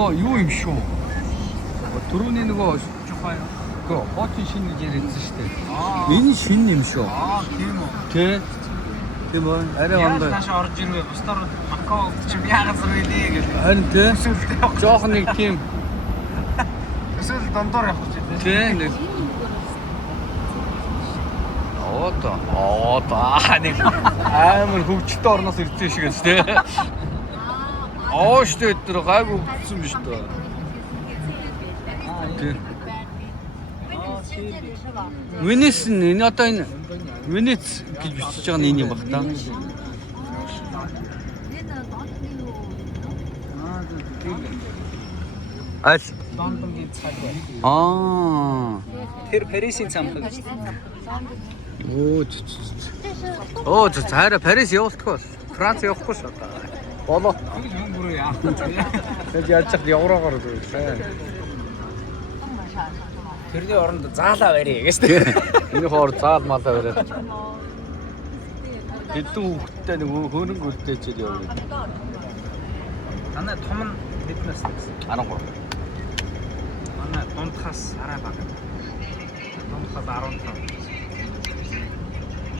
нөгөө юу юм шүү. Түрүүний нөгөө 그 호텔 신이 제일 있으시대. Энэ шин юм шүү. Тийм үү. Тэ. Тийм үү. Арай ондоо. Тааш орж ирвэ. Бусдаар Макао чим яагаад зэрэг гэж. Харин тэ. Жоох нэг тийм. Эсвэл дондор явах гэж байна. Тэ нэг. Оото нэг амар хөвчтэй орноос ирсэн шиг гэж тэ. Штэ өдөр гайгүй өгсөн биш үү? Тэ. Венес энэ одоо энэ Венец гэж бичиж байгаа нь энэ юм баг та. Аль Лондонгийн цаг байна. Тэр Парисын цамхаг. Цаараа Парис явуулахгүй бол Франц явахгүй шүү одоо. Болоо. Юм бүрээ яах вэ? Тэг яаж ч еврогоор үү. Тэрний оронд заалаа барья гэж тийм. Энэ хоор заал малаа бариад. Хэдэн хүүхдтэй нэг хөрөнгө үлдээж явна. Манай том нь биднээс гэсэн. 13. Манай дундхаас арай бага. Дундхаас 15.